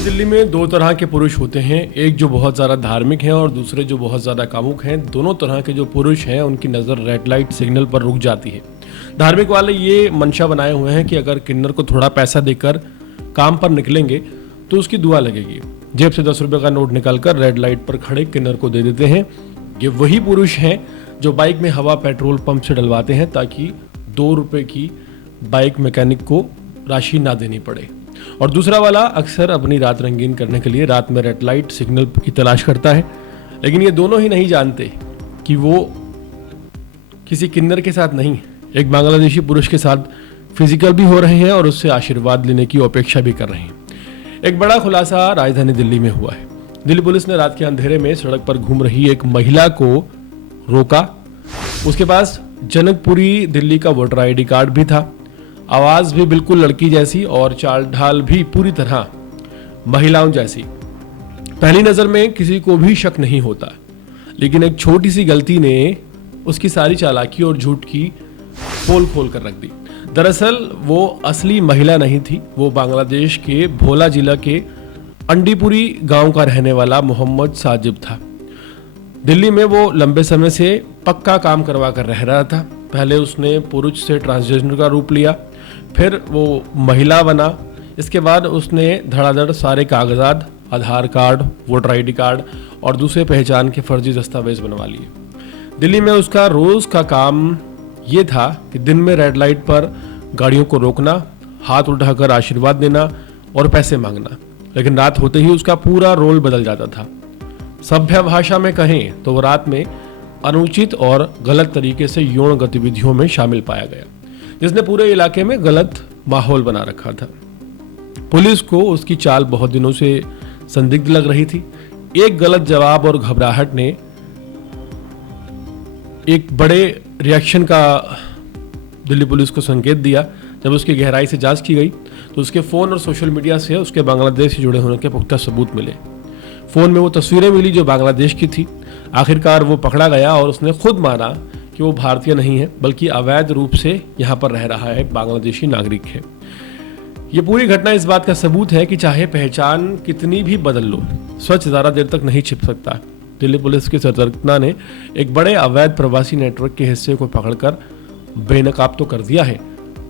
राजधानी दिल्ली में दो तरह के पुरुष होते हैं, एक जो बहुत ज़्यादा धार्मिक हैं और दूसरे जो बहुत ज़्यादा कामुक हैं। दोनों तरह के जो पुरुष हैं उनकी नज़र रेड लाइट सिग्नल पर रुक जाती है। धार्मिक वाले ये मंशा बनाए हुए हैं कि अगर किन्नर को थोड़ा पैसा देकर काम पर निकलेंगे तो उसकी दुआ लगेगी। जेब से 10 रुपये का नोट निकालकर रेड लाइट पर खड़े किन्नर को दे देते हैं। ये वही पुरुष हैं जो बाइक में हवा पेट्रोल पंप से डलवाते हैं ताकि 2 रुपये की बाइक मैकेनिक को राशि ना देनी पड़े। और दूसरा वाला अक्सर अपनी रात रंगीन करने के लिए रात में रेड लाइट सिग्नल की तलाश करता है। लेकिन ये दोनों ही नहीं जानते कि वो किसी किन्नर के साथ नहीं, एक बांग्लादेशी पुरुष के साथ फिजिकल भी हो रहे हैं और उससे आशीर्वाद लेने की अपेक्षा भी कर रहे हैं। एक बड़ा खुलासा राजधानी दिल्ली में हुआ है। दिल्ली पुलिस ने रात के अंधेरे में सड़क पर घूम रही एक महिला को रोका। उसके पास जनकपुरी दिल्ली का वोटर आईडी कार्ड भी था। आवाज भी बिल्कुल लड़की जैसी और चाल ढाल भी पूरी तरह महिलाओं जैसी। पहली नजर में किसी को भी शक नहीं होता, लेकिन एक छोटी सी गलती ने उसकी सारी चालाकी और झूठ की पोल खोल कर रख दी। दरअसल वो असली महिला नहीं थी, वो बांग्लादेश के भोला जिला के अंडीपुरी गांव का रहने वाला मोहम्मद साजिब था। दिल्ली में वो लंबे समय से पक्का काम करवा कर रह रहा था। पहले उसने पुरुष से ट्रांसजेंडर का रूप लिया, फिर वो महिला बना। इसके बाद उसने धड़ाधड़ सारे कागजात, आधार कार्ड, वोटर आईडी कार्ड और दूसरे पहचान के फर्जी दस्तावेज बनवा लिए। दिल्ली में उसका रोज का काम ये था कि दिन में रेड लाइट पर गाड़ियों को रोकना, हाथ उठाकर आशीर्वाद देना और पैसे मांगना। लेकिन रात होते ही उसका पूरा रोल बदल जाता था। सभ्य भाषा में कहें तो वो रात में अनुचित और गलत तरीके से यौन गतिविधियों में शामिल पाया गया, जिसने पूरे इलाके में गलत माहौल बना रखा था। पुलिस को उसकी चाल बहुत दिनों से संदिग्ध लग रही थी। एक गलत जवाब और घबराहट ने एक बड़े रिएक्शन का दिल्ली पुलिस को संकेत दिया। जब उसकी गहराई से जांच की गई तो उसके फ़ोन और सोशल मीडिया से उसके बांग्लादेश से जुड़े होने के पुख्ता सबूत मिले। फ़ोन में वो तस्वीरें मिली जो बांग्लादेश की थी। आखिरकार वो पकड़ा गया और उसने खुद माना कि वो भारतीय नहीं है, बल्कि अवैध रूप से यहाँ पर रह रहा है, बांग्लादेशी नागरिक है। ये पूरी घटना इस बात का सबूत है कि चाहे पहचान कितनी भी बदल लो, सच ज़्यादा देर तक नहीं छिप सकता। दिल्ली पुलिस की सतर्कता ने एक बड़े अवैध प्रवासी नेटवर्क के हिस्से को पकड़कर बेनकाब तो कर दिया है,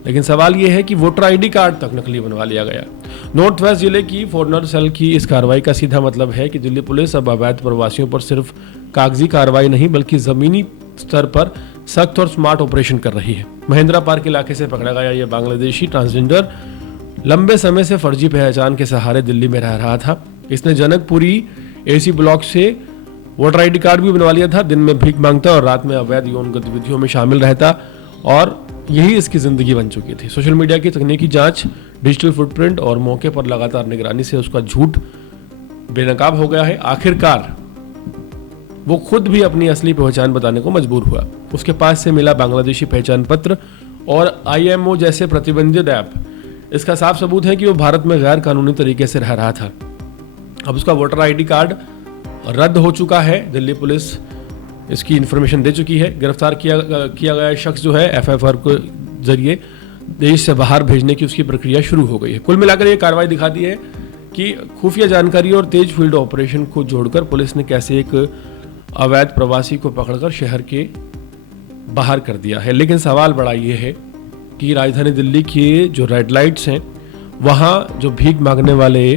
लेकिन सवाल ये है कि वोटर आईडी कार्ड तक नकली बनवा लिया गया। नॉर्थ वेस्ट जिले की फॉरेनर सेल की इस कार्रवाई का सीधा मतलब है कि दिल्ली पुलिस अब अवैध प्रवासियों पर सिर्फ कागजी कार्रवाई नहीं बल्कि जमीनी स्तर पर सख्त और स्मार्ट ऑपरेशन कर रही है। महेंद्रा पार्क इलाके से पकड़ा गया यह बांग्लादेशी ट्रांसजेंडर लंबे समय से फर्जी पहचान के सहारे दिल्ली में रह रहा था। इसने जनकपुरी एसी ब्लॉक से वोटर आईडी कार्ड भी बनवा लिया था। दिन में भीख मांगता और रात में अवैध यौन गतिविधियों में शामिल रहता और यही इसकी जिंदगी बन चुकी थी। सोशल मीडिया की तकनीकी जांच, डिजिटल फुटप्रिंट और मौके पर लगातार निगरानी से उसका झूठ बेनकाब हो गया है। आखिरकार वो खुद भी अपनी असली पहचान बताने को मजबूर हुआ। उसके पास से मिला बांग्लादेशी पहचान पत्र और IMO जैसे प्रतिबंधित ऐप इसका साफ सबूत है कि वो भारत में गैर कानूनी तरीके से रह रहा था। अब उसका वोटर आईडी कार्ड रद्द हो चुका है। दिल्ली पुलिस इसकी इन्फॉर्मेशन दे चुकी है। गिरफ्तार किया गया शख्स जो है FFR के जरिए देश से बाहर भेजने की उसकी प्रक्रिया शुरू हो गई है। कुल मिलाकर ये कार्रवाई दिखाती है कि खुफिया जानकारी और तेज फील्ड ऑपरेशन को जोड़कर पुलिस ने कैसे एक अवैध प्रवासी को पकड़कर शहर के बाहर कर दिया है। लेकिन सवाल बड़ा ये है कि राजधानी दिल्ली के जो रेड लाइट्स हैं, वहाँ जो भीख मांगने वाले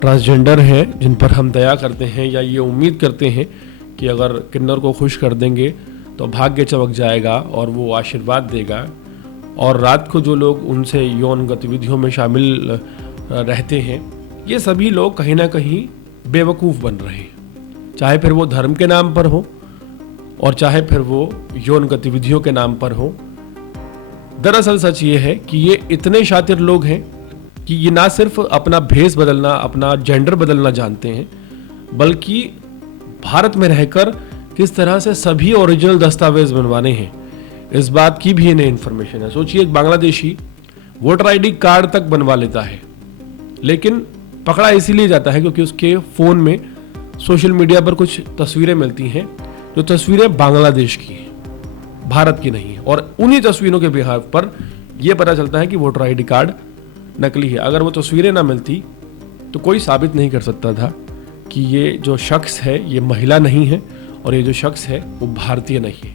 ट्रांसजेंडर हैं जिन पर हम दया करते हैं या ये उम्मीद करते हैं कि अगर किन्नर को खुश कर देंगे तो भाग्य चमक जाएगा और वो आशीर्वाद देगा, और रात को जो लोग उनसे यौन गतिविधियों में शामिल रहते हैं, ये सभी लोग कहीं ना कहीं बेवकूफ़ बन रहे हैं, चाहे फिर वो धर्म के नाम पर हो और चाहे फिर वो यौन गतिविधियों के नाम पर हो। दरअसल सच ये है कि ये इतने शातिर लोग हैं कि ये ना सिर्फ अपना भेष बदलना, अपना जेंडर बदलना जानते हैं, बल्कि भारत में रहकर किस तरह से सभी ओरिजिनल दस्तावेज बनवाने हैं, इस बात की भी इन्हें इन्फॉर्मेशन है। सोचिए, एक बांग्लादेशी वोटर आईडी कार्ड तक बनवा लेता है, लेकिन पकड़ा इसीलिए जाता है क्योंकि उसके फ़ोन में सोशल मीडिया पर कुछ तस्वीरें मिलती हैं जो तस्वीरें बांग्लादेश की हैं, भारत की नहीं है। और उन्हीं तस्वीरों के बिहाफ पर यह पता चलता है कि वोटर आईडी कार्ड नकली है। अगर वो तस्वीरें ना मिलती तो कोई साबित नहीं कर सकता था कि ये जो शख्स है ये महिला नहीं है और ये जो शख्स है वो भारतीय नहीं है।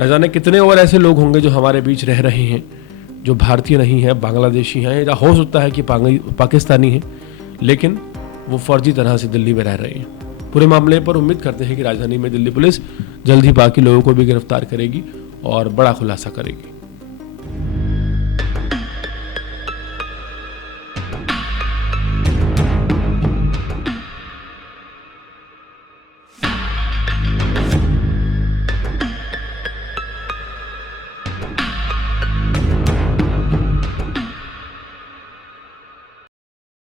न जाने कितने और ऐसे लोग होंगे जो हमारे बीच रह रहे हैं जो भारतीय नहीं है, बांग्लादेशी हैं, या हो सकता है कि पाकिस्तानी हैं, लेकिन वो फर्जी तरह से दिल्ली में रह रहे हैं। पूरे मामले पर उम्मीद करते हैं कि राजधानी में दिल्ली पुलिस जल्द ही बाकी लोगों को भी गिरफ्तार करेगी और बड़ा खुलासा करेगी।